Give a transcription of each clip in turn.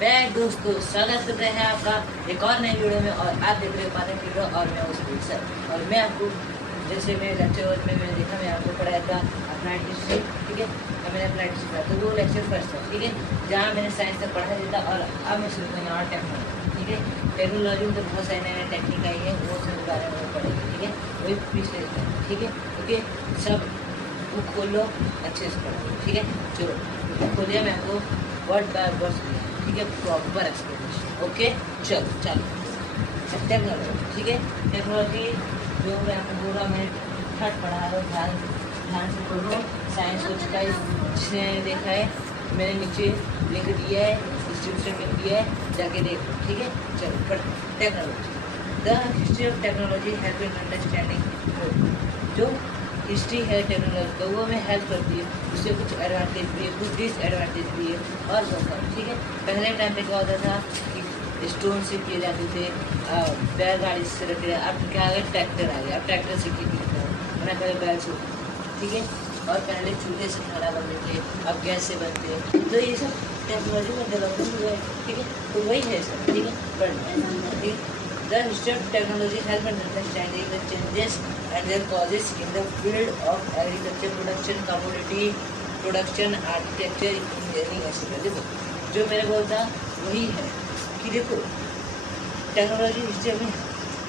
Back दोस्तों, स्वागत करते हैं आपका एक और नई वीडियो में। और आप देख रहे हो मानव वीडियो और मैं उस सर। और मैं आपको जैसे मेरे लेक्चर में मैंने देखा, मैं आपको पढ़ाया था अपना हिस्ट्री, ठीक है। और मैंने अपना हिस्ट्री पढ़ा तो वो लेक्चर फर्स्ट था, ठीक है, जहाँ मैंने साइंस तक पढ़ा देता। और अब मैं शुरू करने वाला टेक्नोलॉजी, ठीक है। टेक्नोलॉजी में तो बहुत सारे नए नए टेक्निक आई है, वो सब बारे में पढ़ेंगे, ठीक है। वही पिछले, ठीक है, ओके। सब बुक खोल लो, अच्छे से पढ़ो, ठीक है। चलो खोलिए, मैं आपको वर्ड बाय वर्ड, ठीक है, प्रॉपर एक्सप्लेनेशन, ओके। चलो टेक्नोलॉजी, ठीक है। टेक्नोलॉजी जो मैं आपको बोल रहा हूँ, मैं थर्ड पढ़ा रहा हूँ, ध्यान से पढ़ो। साइंस का जिसने देखा है मैंने नीचे लिख दिया है, डिस्क्रिप्शन में दिया है, जाके देखो, ठीक है। चलो पढ़। Technology, the history of technology help in understanding. जो हिस्ट्री है टेक्नोलॉजी का, वो हमें हेल्प करती है। उससे कुछ एडवांटेज भी है, कुछ डिसएडवांटेज भी है, और बहुत, ठीक है। पहले टाइम पे क्या होता था कि स्टोन से किए जाते थे, बैलगाड़ी से रखे। अब क्या आ गया, ट्रैक्टर आ गया। अब ट्रैक्टर से किए मैंने पहले बैल से, ठीक है। और पहले चूल्हे से खाना बनते थे, अब गैस से बनते हैं। तो ये सब टेक्नोलॉजी में डेवलपमेंट हुआ है, ठीक है। तो वही है सब, ठीक है, पढ़ना, ठीक है। The history of technology help in understanding the changes and their causes in the field of agriculture, production, commodity production, architecture, engineering, etc. देखो, जो मैंने बोलता वही है कि देखो टेक्नोलॉजी हिस्ट्री में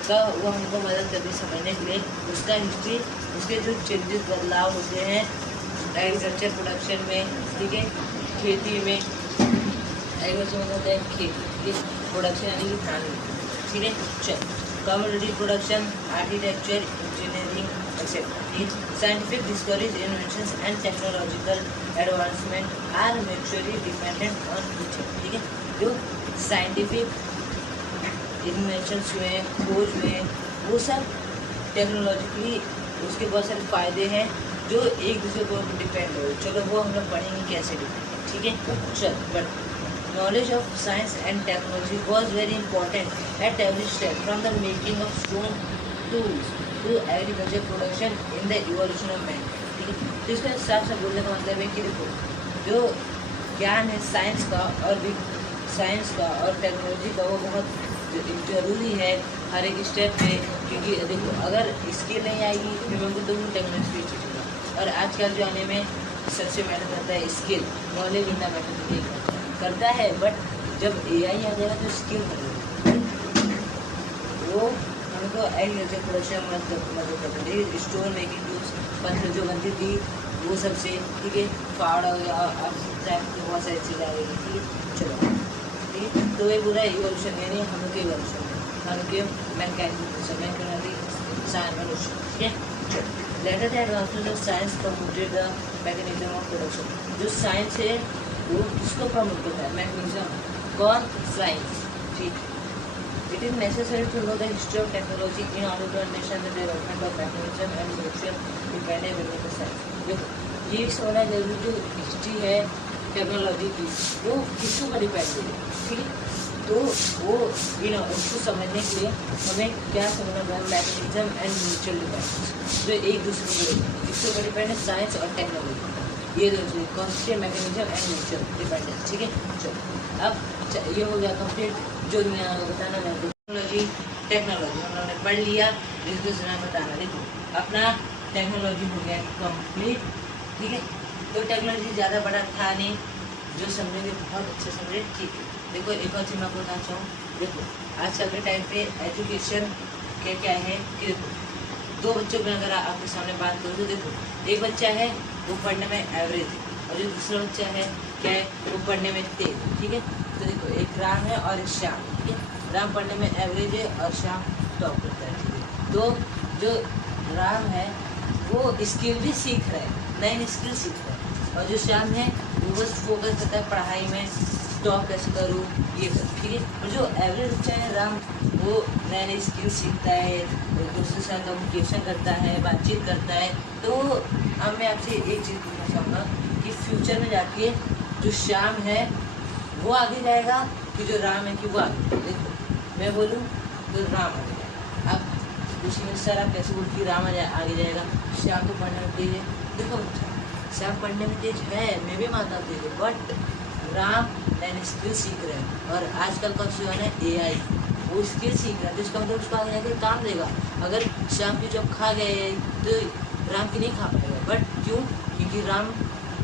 का वो हमको मदद करती है समझने के लिए। उसका हिस्ट्री, उसके जो चेंजेस, बदलाव होते हैं एग्रीकल्चर प्रोडक्शन में, ठीक है, खेती में। एग्रीकल्चर में होता है खेती, प्रोडक्शन यानी कि खाने, ठीक है। चल, commodity production, architecture, engineering, etcetera. Scientific discoveries, inventions and technological advancement are mutually dependent on each other, ठीक है। जो साइंटिफिक इन्वेंशंस हुए, खोज हुए, वो सब टेक्नोलॉजिकली उसके बहुत सारे फायदे हैं जो एक दूसरे को डिपेंड हो। चलो वो हम लोग पढ़ेंगे कैसे डिपेंड, ठीक है। चल, but knowledge of science and technology was very important at every step, from the making of stone tools to agriculture production in the evolution of man, ठीक है। तो इसका हिसाब से बोलने का मतलब है कि देखो जो ज्ञान है साइंस का और टेक्नोलॉजी का, वो बहुत जरूरी है हर एक स्टेप पे। क्योंकि देखो अगर स्किल नहीं आएगी फिर तो वो टेक्नोलॉजी भी चीज़। और आजकल जो आने में सबसे मैटर करता है स्किल, नॉलेज इतना मैटर नहीं करता है। बट जब एआई आ जाएगा तो स्किल वो हमको एग्रीकल्चर प्रोडक्शन मदद करते थे। स्टोर मेकिंग टूल्स, पत्थर जो बनती थी वो सबसे, ठीक है, फाड़ हो गया, अब बहुत सारी चीज़ें आ गई, ठीक है। चलो, ठीक है। तो ये पूरा इवोल्यूशन यानी हम लोग के इवोल्यूशन, हम के मैकेनिकल साइंस, ठीक है। चलो, later the advancement of science promoted the mechanism of production. जो साइंस है वो किसको प्रमोट करता है, मैकेनिज्म, कौन, साइंस, ठीक। It is necessary to know the history of technology in order to understand the development of mechanism and mutual dependent with science. देखो ये समझना जरूरी, जो हिस्ट्री है टेक्नोलॉजी की वो किसको पर डिपेंड है, ठीक है। तो वो उसको समझने के लिए हमें क्या समझना पड़ेगा, मैकेनिज्म एंड म्यूचुअल डिपेंडेंस, जो एक दूसरे को किसके ऊपर डिपेंड है, साइंस और टेक्नोलॉजी। ये दो चीज़ कौन सी है, मैकेनिज्म एंड म्यूचुअल डिपेंडेंस, ठीक है। चलो अब ये हो गया कंप्लीट जो बताना है टेक्नोलॉजी हम लोगों ने पढ़ लिया, दूसरा बताना। देखो अपना टेक्नोलॉजी हो गया कंप्लीट, ठीक है। तो टेक्नोलॉजी ज़्यादा बड़ा था नहीं, जो समझेंगे बहुत अच्छे समझे, ठीक है। देखो एक और चीज़ मैं बताना चाहूँ, देखो आजकल के टाइम पे एजुकेशन क्या है कि देखो दो बच्चों की अगर आपके सामने बात करूँ तो देखो एक बच्चा है वो पढ़ने में एवरेज है, और जो दूसरा बच्चा है क्या है, वो पढ़ने में तेज, ठीक है। तो देखो एक राम है और एक श्याम, ठीक है। राम पढ़ने में एवरेज है और श्याम टॉप करता है, ठीक है। तो जो राम है वो स्किल भी सीख रहा है, नई स्किल सीख रहा है, और जो श्याम है वो बस फोकस करता है पढ़ाई में, टॉप कैसे करूँ ये सब, ठीक है। और जो एवरेज बच्चा है राम, वो नए नए स्किल सीखता है, दोस्तों के साथ कम्युनिकेशन करता है, बातचीत करता है। तो अब मैं आपसे एक चीज़ पूछना चाहूँगा कि फ्यूचर में जाके जो श्याम है वो आगे जाएगा कि जो राम है कि वो आगे। देखो मैं बोलूँ तो राम आगे जाएगा। अब पूछेंगे सर आप कैसे बोलते कि राम आगे जाएगा, श्याम तो पढ़ने में तेज है। देखो बच्चा श्याम पढ़ने में तेज है, मैं भी मानता हूँ तेज है, बट राम नैन स्किल सीख रहे हैं और आजकल का जो है ना AI, वो स्किल सीख रहा है, तो इसका मतलब उसको आगे जाकर काम देगा। अगर श्याम की जॉब खा गए तो राम की नहीं खा पाएगा। बट क्यों? क्योंकि राम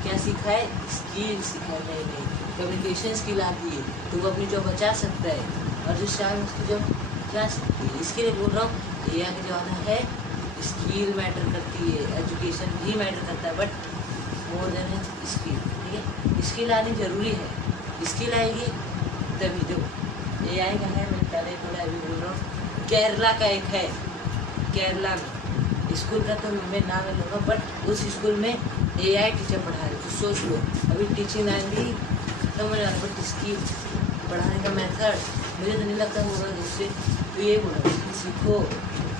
क्या सीखा है? स्किल सीखा है, नई नई कम्युनिकेशन स्किल आती है, तो वो अपनी जॉब बचा सकता है। और जो श्याम उसकी जॉब बचा सकती है, इसके लिए बोल रहा हूँ AI का जमाना है, स्किल मैटर करती है, एजुकेशन भी मैटर करता है, बट मोर देन स्किल। ठीक है, स्किल आनी जरूरी है, स्किल आएगी तभी। जो AI का है, मैंने पहले ही बोला, अभी बोल रहा हूँ, केरला का एक है, केरला में स्कूल का तो मैं नाम नहीं लूँगा, बट उस स्कूल में AI टीचर पढ़ा रहे। तो सोच लो, अभी टीचिंग लाइन भी खत्म हो जाना, बट स्किल पढ़ाने का मेथड मुझे तो नहीं लगता होगा उससे। तो ये बोला, सीखो,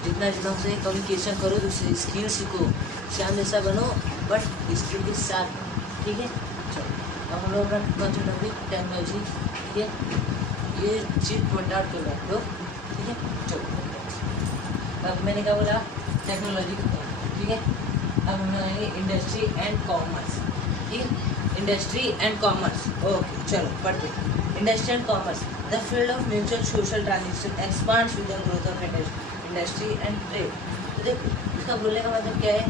जितना जितना हो सके कम्युनिकेशन करो, दूसरे स्किल सीखो, श्याम जैसा बनो, बट स्किल के साथ। ठीक है, चलो अब हम लोग अपना कॉन्सेप्ट अभी टेक्नोलॉजी, ठीक है, ये चीज़ पॉइंट आउट कर रहे हो। ठीक है, चलो अब मैंने क्या बोला, टेक्नोलॉजी खत्म। ठीक है, अब हम आएंगे इंडस्ट्री एंड कॉमर्स। ठीक है, इंडस्ट्री एंड कॉमर्स, ओके चलो पढ़ते हैं। Industry and commerce, the field of mutual social transaction expands with the growth of industry and trade. तो देखो, इसका बोलने का मतलब क्या है,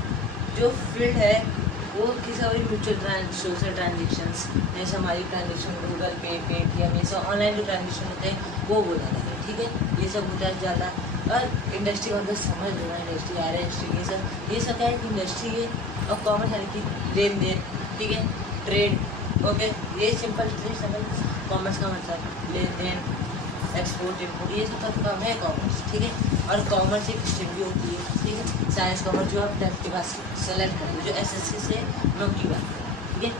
जो फील्ड है वो किसी भी म्यूचुअल सोशल ट्रांजेक्शंस, जैसे हमारी ट्रांजेक्शन गूगल पे, पेटीएम, ये सब ऑनलाइन जो ट्रांजेक्शन होते हैं वो बोला जाता है। ठीक है, ये सब होता है ज़्यादा। और इंडस्ट्री का मतलब समझ लो ना, इंडस्ट्री आ रहा है, इंडस्ट्री ये सब क्या है कि इंडस्ट्री है, और कॉमर्स यानी कि लेन देन। ठीक है, ट्रेड, ओके, ये सिंपल समझ। कॉमर्स का मतलब लेन देन, एक्सपोर्ट इम्पोर्ट, ये सब का काम है कॉमर्स। ठीक है, और कॉमर्स एक स्ट्रीम भी होती है। ठीक है, साइंस कॉमर्स जो आप 10th के बाद सेलेक्ट करें, जो SSC से 9 की बात करें। ठीक है,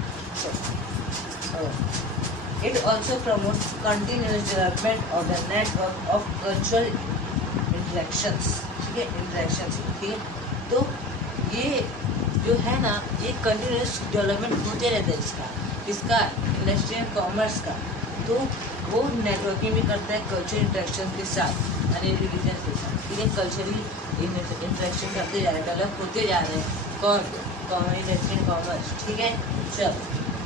it also promote continuous development of the network of cultural interactions. ठीक है, इंटरेक्शंस। ठीक है, तो ये जो है ना, ये कंटिन्यूस डेवलपमेंट होते रहता है इसका इंडस्ट्री एंड कॉमर्स का। तो वो नेटवर्किंग भी करता है कल्चर इंटरेक्शन के साथ, यानी रिलीजन के साथ। ठीक है, कल्चरली इंटरेक्शन करते जा रहे हैं, डेवलप होते जा रहे हैं। कौन इंडस्ट्री एंड कॉमर्स। ठीक है, चलो,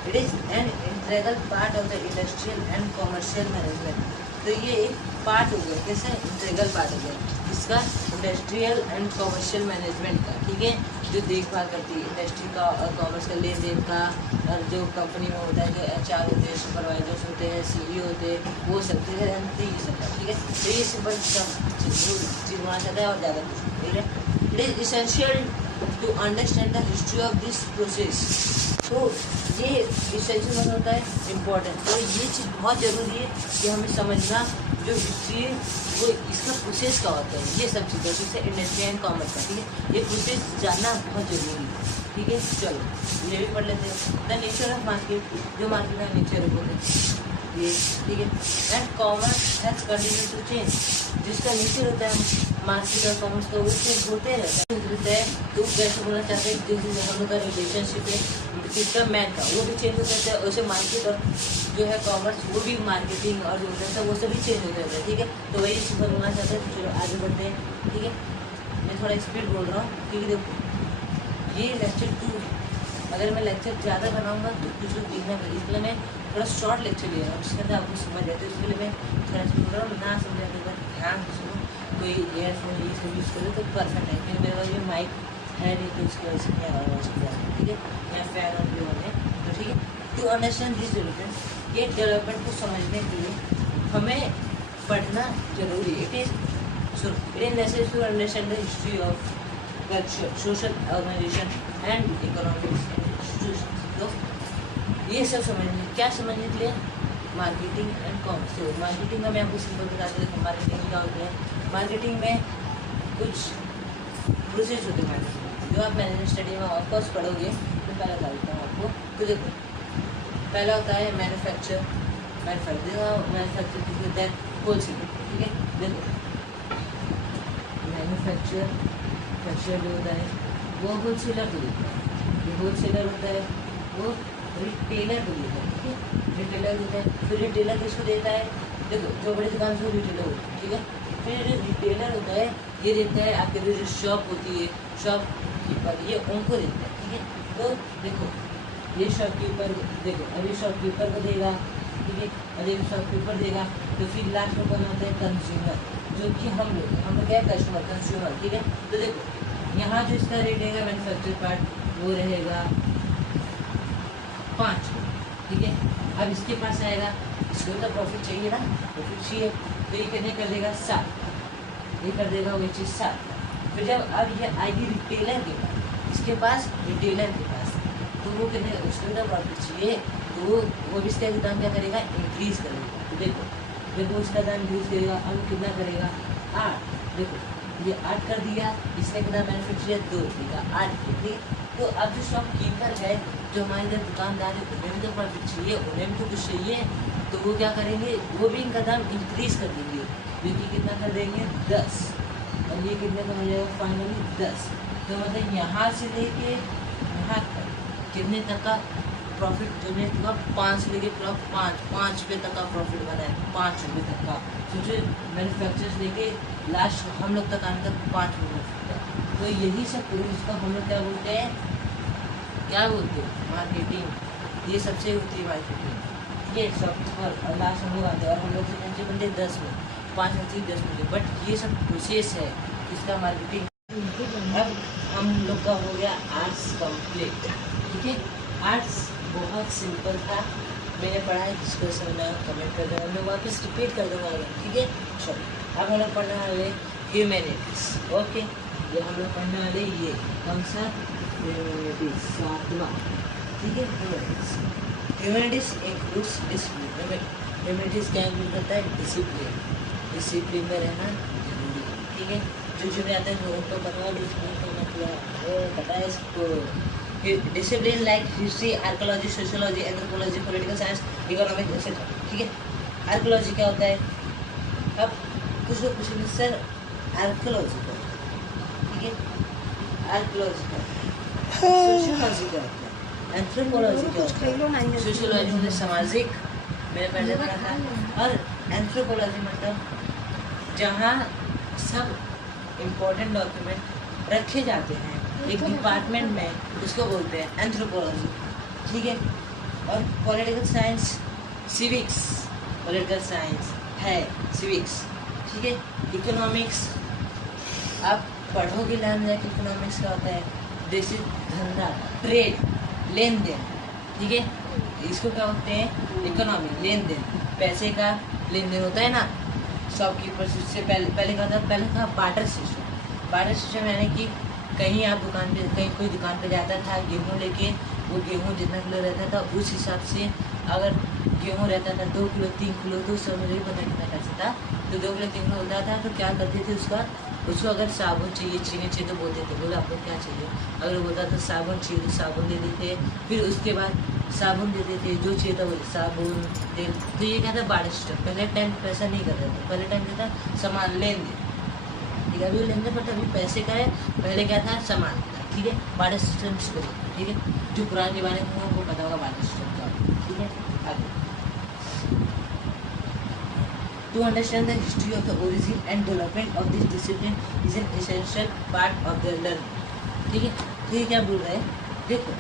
it is an integral part of the industrial and commercial management. तो ये एक पार्ट हो गया, कैसे इंटीग्रल पार्ट हो गया इसका इंडस्ट्रियल एंड कॉमर्शियल मैनेजमेंट का। ठीक है, जो देखभाल करती है इंडस्ट्री का और कॉमर्स का, लेन देन का, और जो कंपनी में होता है, जो HR होते हैं, सुपरवाइजर्स होते हैं, CEO होते हैं, वो सब चीज़ें जानते हैं, ये सब। ठीक है, तो ये सिंपल चीज़ होना चाहता है और ज़्यादा कुछ। ठीक है, it is essential to understand the history of this process. तो ये इसेंशियल मतलब होता है इम्पोर्टेंट। तो ये चीज़ बहुत ज़रूरी है कि हमें समझना, जो हिस्ट्री वो इसका प्रोसेस का होता है, ये सब चीज़ें, जैसे इंडस्ट्री एंड कॉमर्स का। ठीक है, ये प्रोसेस जानना बहुत ज़रूरी है। ठीक है, चलो ये भी पढ़ लेते हैं। द नेचर ऑफ मार्केट, जो मार्केट का नेचर है बोले ये। ठीक है, and commerce has continue to change, जिसका नेचर होता है मार्केट और कॉमर्स का, वो चेंज होते रहता है। तो कैसे बोलना चाहते हैं, जिस हम लोग का रिलेशनशिप है किसका, मैन का, वो भी चेंज होता रहता है। वैसे मार्केट और जो है कॉमर्स, वो भी मार्केटिंग और जो होता है वो सभी चेंज होते रहता है। ठीक है, तो वही चीज़ बोलना चाहते हैं। चलो आगे बढ़ते हैं। ठीक है, मैं थोड़ा स्पीड बोल रहा हूँ क्योंकि देखो ये लेक्चर 2, अगर मैं लेक्चर ज़्यादा बनाऊँगा तो कुछ लोग देखना पड़ेगा, इसलिए मैं थोड़ा शॉर्ट लेक्चर लिया हूँ, उसके अंदर आपको समझ जाए। तो इसके लिए मैं थोड़ा सा बोल रहा हूँ, ना समझा तो बस ध्यान से सुनो। कोई ईयरफोन ये सब यूज़ करो तो परफेक्ट है, क्योंकि मेरे पास ये माइक है नहीं, तो उसकी वजह से क्या आवाज़ सकता है। ठीक है, या फैन और भी होने। तो ठीक है, टू अंडरस्टैंड दिस डेवलपमेंट, ये डेवलपमेंट को समझने के लिए हमें पढ़ना जरूरी है। It is necessary to understand the history of culture, social organisation and economics institution. तो ये सब समझने, क्या समझने के लिए, मार्केटिंग एंड कॉमर्स। तो मार्केटिंग का मैं आपको सिंपल बता देता हूँ, मार्केटिंग क्या होता है। मार्केटिंग में कुछ प्रोसेस होते हैं मार्केटिंग, जो आप मैनेजमेंट स्टडी में ऑफकोर्स पढ़ोगे। तो पहला बता देता हूँ आपको। तो देखो, पहला होता है मैन्युफैक्चर किसी होता है होलसेल। ठीक है, देखो मैन्युफैक्चर जो होता है वो होलसेलर को देता है, जो होलसेलर होता है वो रिटेलर को देता है। ठीक है, रिटेलर देता है। फिर रिटेलर किसको देता है, देखो जो बड़ी दुकान से रिटेलर होता है। ठीक है, फिर जो रिटेलर होता है ये देता है आपके जो शॉप होती है, शॉप कीपर, ये उनको देता है। ठीक है, तो देखो ये शॉपकीपर देखो, अभी शॉपकीपर को देगा, ठीक है, अरे शॉपकीपर देगा तो फिर लास्ट में कौन होता है? कंज्यूमर, जो कि हम लोग क्या है? कस्टमर, कंज्यूमर, ठीक है। तो देखो यहाँ जो इसका रेट रहेगा मैन्युफैक्चर पार्ट वो रहेगा 5, ठीक है। अब इसके पास आएगा, इसको तो प्रॉफिट चाहिए ना, प्रॉफिट चाहिए, तो ये कितने कर देगा? 7, ये कर देगा वही चीज़ 7। फिर जब अब ये आएगी रिटेलर के पास, इसके पास रिटेलर के पास, तो वो कितने, उसको तो प्रॉफिट चाहिए, तो वो भी इसका दाम क्या करेगा? इंक्रीज़ करेगा। तो देखो जब वो उसका दाम इंक्रीज़ करेगा, अब वो कितना करेगा? 8, देखो ये 8 कर दिया, इसने कितना बेनिफिट चाहिए? 2 देगा, 8, ठीक है। तो अब जो शॉपकीपर है, जो हमारे इधर दुकानदार है, उन्हें भी तो प्रॉफिट चाहिए, उन्हें भी तो कुछ चाहिए, तो वो क्या करेंगे? वो भी इनका दाम इंक्रीज़ कर देंगे, जो कि कितना कर देंगे? 10, और ये कितने का हो जाएगा? फाइनली 10। तो मतलब यहाँ से लेके यहाँ तक कितने तक का प्रॉफिट जो है? 5 से लेके 5 रुपये तक का प्रॉफिट बना है, 5 रुपये तक का। सोचिए मैन्युफैक्चर से लेके लास्ट हम लोग तक आने तक 5 रुपये का। तो यही सब इसको हम लोग क्या बोलते हैं? क्या बोलते हैं? मार्केटिंग। ये सबसे होती है मार्केटिंग, ये शॉपकीपर, और लास्ट हम लोग आते हैं, और हम लोग से नीचे बनते 10 में, 5 में से 10 में। बट ये सब प्रोसेस है इसका मार्केटिंग। अब हम लोग का हो गया आर्ट्स कंप्लीट, ठीक है। आर्ट्स बहुत सिंपल था, मैंने पढ़ा है, जिसको समझना कमेंट कर देना, मैं वापस रिपीट कर दूँगा, ठीक है। चलो अब हम लोग पढ़ने वाले ह्यूमैनिटीज़, ओके। ये हम लोग पढ़ने वाले ये कौन सा? ह्यूमैनिटीज़, 7वां, ठीक है। Humanities includes discipline. ह्यूमैनिटीज़ क्या इंक्लूड करता है? डिसिप्लिन, डिसिप्लिन में रहना जरूरी है, ठीक है। जो में आता है वो उनको पता है डिसिप्लिन का मतलब, वो पता है इसको। Discipline like history, archaeology, sociology, anthropology, political science, economics, etcetera, ठीक है। आर्कोलॉजी क्या होता है? अब कुछ लोग पूछेंगे सर आर्कोलॉजी क्या होता है, ठीक है। आर्कोलॉजी क्या होता है? सोशियोलॉजी क्या होता है? एंथ्रोपोलॉजी क्या होता है? सोशियोलॉजी मतलब सामाजिक, मैंने पहले पढ़ा था। और एंथ्रोपोलॉजी मतलब जहाँ सब इम्पोर्टेंट डॉक्यूमेंट रखे जाते हैं एक डिपार्टमेंट में, उसको बोलते हैं एंथ्रोपोलॉजी, ठीक है। और political science, civics, political science है सिविक्स, ठीक है। इकोनॉमिक्स आप पढ़ोगे नाम जाके, इकोनॉमिक्स का होता है जैसे धंधा, ट्रेड, लेन देन, ठीक है। इसको क्या बोलते हैं? इकोनॉमी, लेन देन, पैसे का लेन देन होता है ना। शॉपकीपर से पहले का था, पहले था बार्टर सिस्टम। बार्टर सिस्टम यानी कि कहीं आप दुकान पे, कहीं कोई दुकान पे जाता था गेहूँ लेके, वो गेहूँ जितना किलो रहता था उस हिसाब से, अगर गेहूँ रहता था 2 किलो 3 किलो, तो सब मुझे पता कितना पैसा था, तो 2 किलो 3 किलो होता था, तो क्या करते थे उसको अगर साबुन चाहिए, चीनी चाहिए, तो बोलते थे, बोले आपको क्या चाहिए? अगर बोलता था साबुन चाहिए तो साबुन दे देते, फिर उसके बाद साबुन दे देते, जो चाहिए था वो साबुन दे। तो ये क्या था? Barter system. पहले टाइम पैसा नहीं करते थे, पहले टाइम क्या था? सामान लेन देन, ठीक है। अभी लेन देन बट अभी पैसे का है, पहले क्या था? सामान, ठीक है। बार्टर सिस्टम इसको, ठीक है। जो पुराने जमाने में उनको पता होगा बार्टर सिस्टम का, ठीक है। आगे To understand the history of the origin and development of this discipline is an essential part of the learning, ठीक है। तो ये क्या बोल रहा है? देखो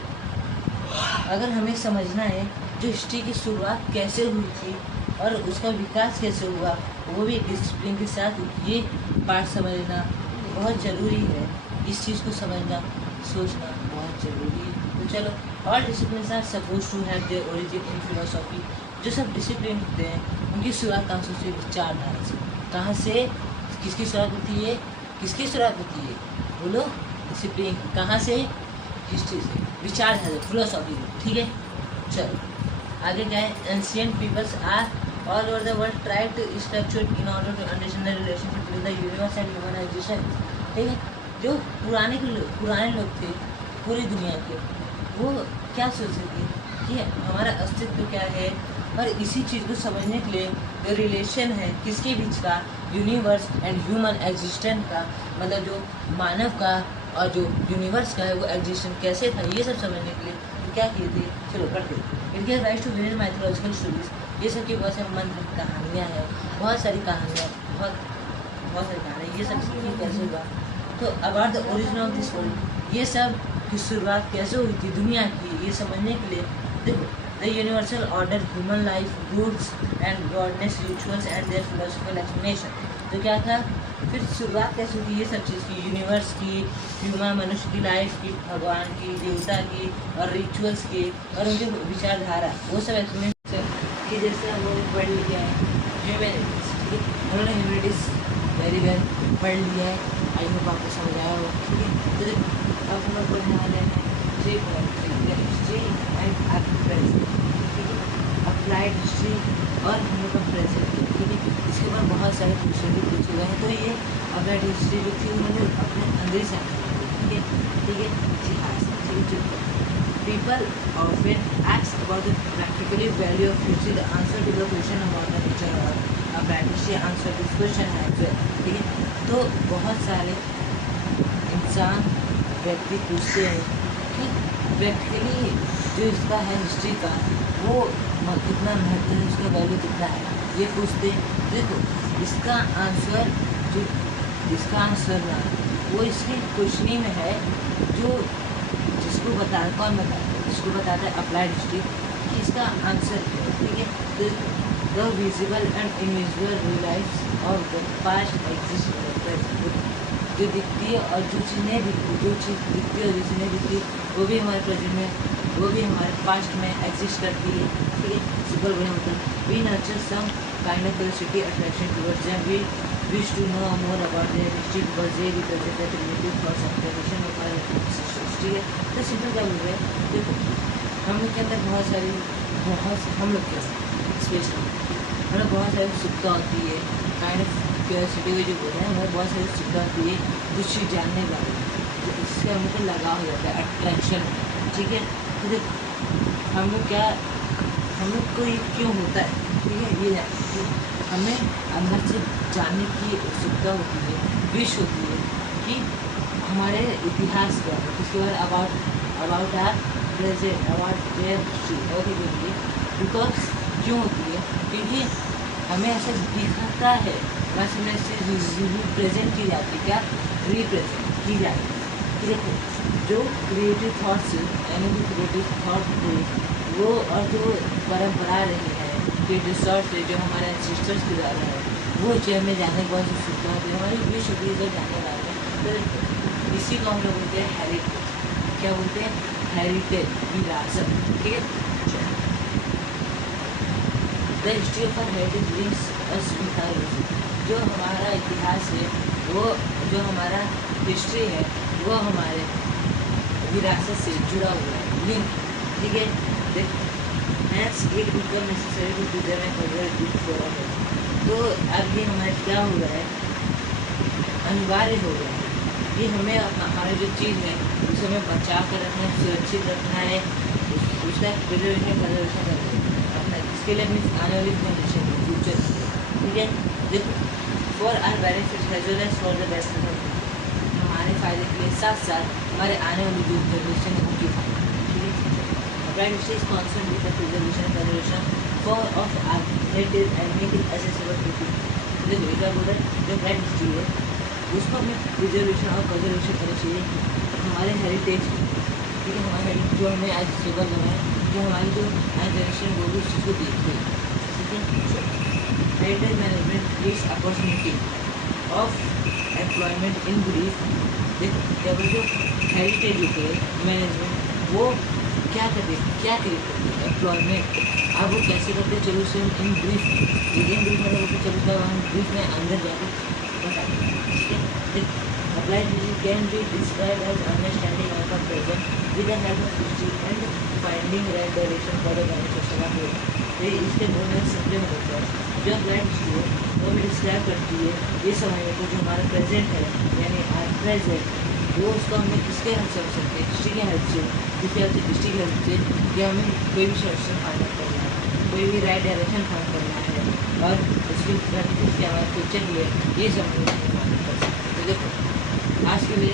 अगर हमें समझना है जो हिस्ट्री की शुरुआत कैसे हुई थी और उसका विकास कैसे हुआ, वो भी डिसिप्लिन के साथ, ये पार्ट समझना बहुत ज़रूरी है। इस चीज़ को समझना, सोचना बहुत ज़रूरी है। तो चलो, all discipline are suppose to have their origin in philosophy. जो सब डिसिप्लिन होते हैं उनकी शुरुआत कहाँ से होती है? विचारधारा से। कहाँ से? किसकी शुरुआत होती है? किसकी शुरुआत होती है? बोलो। डिसिप्लिन कहाँ से? हिस्ट्री से, विचारधारा से, फिलोसॉफी से, ठीक है। चलो आगे क्या है? Ancient peoples are all over the world try to structure in order to understand the relationship between the universe and human existence, ठीक है। जो पुराने लोग थे पूरी दुनिया के, वो क्या सोचते थे कि हमारा अस्तित्व क्या है, और इसी चीज़ को समझने के लिए जो रिलेशन है किसके बीच का? यूनिवर्स एंड ह्यूमन एग्जिस्टेंस का, मतलब जो मानव का और जो यूनिवर्स का है वो एग्जिस्टेंस कैसे था, ये सब समझने के लिए तो क्या किए थे? चलो पढ़ते। इनके right to various mythological stories, ये सब की बहुत सारी मंत्र कहानियाँ हैं, बहुत सारी कहानियाँ, बहुत सारी कहानियाँ, ये सब सीखिए कैसे हुआ। तो about the origin of this world, ये सब की शुरुआत कैसे हुई थी दुनिया की, ये समझने के लिए देखो, the universal order, human life, goods and goddess, rituals and their philosophical explanation. तो क्या था, फिर शुरुआत कैसे हुई ये सब चीज़ की, यूनिवर्स की, ह्यूमन मनुष्य की लाइफ की, भगवान की, देवता की और रिचुअल्स की और उनके विचारधारा, वो सब एक्सप्लेनेशन कि जैसे हम लोग पढ़ लिया है ह्यूमैनिटीज, ठीक है, हम लोगों ने ह्यूमैनिटीज वेरी वेल पढ़ लिया है, आई होप आपको समझ आया होगा, ठीक है। तो अब हम लोग पढ़ने वाले हैं हिस्ट्री एंड प्रेजेंट, ठीक है, अप्लाइड हिस्ट्री और हम लोग का प्रेजेंट, ठीक है। इसके ऊपर बहुत सारे क्वेश्चन भी पूछे गए हैं। तो ये अप्लाइड हिस्ट्री जो थी उन्होंने अपने अंदर से, ठीक है, इतिहास, ठीक है। People often ask about the practically value of history. The answer to the question about the nature of applied history answer this question है as well, ठीक है। तो बहुत सारे इंसान व्यक्ति पूछते हैं कि प्रैक्टिकली जो इसका है हिस्ट्री का वो कितना महत्व है, उसका वैल्यू कितना है, ये पूछते हैं। देखो इसका आंसर जो इसका आंसर ना वो इसकी क्वेश्चनिंग में है, जो जिसको कौन बताता है, जिसको बताता है अप्लाइड हिस्ट्री कि इसका आंसर क्या है, ठीक है। The visible and invisible real life of the past exist, जो दिखती है और जो चीज़ नहीं दिखती, जो चीज़ दिखती है और जो चीज़ नहीं दिखती वो भी हमारे प्रेजेंट में, वो भी हमारे पास्ट में एग्जिस्ट करती है, ठीक है। सुपर बढ़िया होता है। We nurture some kind of curiosity attraction towards them, we wish to know more about their history because they represent the primitive thoughts of tradition of our ancestors, ठीक है। तो सिंपल क्या बोल रहे हैं, देखो हम लोग के अंदर हम लोग क्या स्पेशली हम लोग बहुत सारी उत्सुकता होती है, काइंड ऑफ क्यूरियोसिटी को जो बोल रहे हैं, हमें बहुत सारी उत्सुकता होती है कुछ चीज़ जानने वाली, तो इससे हम लोग को लगाव हो जाता है, अट्रैक्शन, ठीक है। तो देखो हम लोग को ये क्यों होता है, ठीक है, ये हमें अंदर से जानने की उत्सुकता होती है, विश होती है कि हमारे इतिहास क्या है, इसके बाद about our present, about their history, okay. Because क्यों होती है, क्योंकि हमें ऐसा दिखता है, बस हमें ऐसे रिप्रेजेंट की जाती है, क्या रिप्रेजेंट की जाती है। देखो जो क्रिएटिव थाट्स यानी कि क्रिएटिव थाट थे वो, और जो परंपरा रही है, रिसर्च जो हमारे एंसेस्टर्स के द्वारा है, वो चीज़ हमें जानने के बाद उत्सुकता होती है, हमारी विश होती है जब जानने वाले हैं। तो इसी को हम लोग बोलते हैं हेरिटेज, क्या बोलते हैं, हेरिटेज, विरासत, ठीक है। The history of our heritage links us with our history, जो हमारा इतिहास है, वो जो हमारा हिस्ट्री है, वो हमारे विरासत से जुड़ा हुआ है, लिंक, ठीक है। Hence it become necessary to preserve and preserve it forever. तो अब ये हमारे क्या हो रहा है, अनिवार्य हो गया है कि हमें हमारी जो चीज़ है उसे हमें बचा कर रखना है, सुरक्षित रखना है, उसका प्रिजर्वेशन करना है, इसके लिए अपनी आने वाली जनरेशन फ्यूचर, ठीक है। देखो for our benefit as well as for the best, हमारे फायदे के लिए साथ साथ हमारे आने वाली जो जनरेशन है उनकी फायदे, ठीक है। Applied history is concerned with the preservation and conservation of our heritage and make it accessible to people. देखो क्या बोल रहे हैं, जो applied history है उसको हमें प्रिजर्वेशन और कंजर्वेशन करना चाहिए हमारे हेरिटेज, ठीक है, हमारे हेरिटेज जो हमें आज स्टेबल बना है, जो हमारी जो आज जनरेशन वो भी उस चीज़ को देखते हैं, ठीक है। Heritage management is opportunity of employment in brief. देखो क्या बोलते हैं, हेरिटेज होते हैं मैनेजमेंट, वो क्या करते एम्प्लॉयमेंट। अब वो कैसे करते, चलो उसे इन ब्रीफ मतलब चलो क्या हम ब्रीफ में अंदर जाकर बताते हैं, ठीक है। Applied history can be describe as understanding of the present with the help of history and finding right direction for the beneficial of it. तो इसके दो में सिंपल होता है, जो अप्लाइड हिस्ट्री है वो हमें डिस्क्राइब करती है ये समझने को जो हमारा प्रेजेंट है, यानी आज प्रेजेंट, वो उसको हमें किसके हेल्प से कर सकते हैं, हिस्ट्री के हेल्प से, किसके हेल्प से, हिस्ट्री के हेल्प से कि हमें कोई भी सॉल्यूशन फाइंड आउट करना है, कोई भी राइट डायरेक्शन फाइंड करना है, और उसकी बेनिफिट क्या हमारे फ्यूचर के लिए ये सब हम फाइंड कर सकते हैं। तो देखो आज के लिए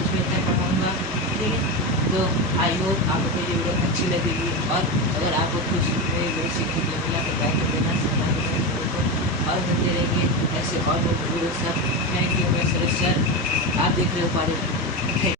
इसमें इतना पढ़ाऊँगा, ठीक है। तो आई होप आपको ये वीडियो अच्छी लगेगी, और अगर आपको कुछ वीडियो सीखने को मिला तो लाइक कर देना, सब्सक्राइब कर देना, और मिलते रहेंगे ऐसे और वीडियो सब। थैंक यू, मैं सुरेश सर, आप देख रहे हो पारे।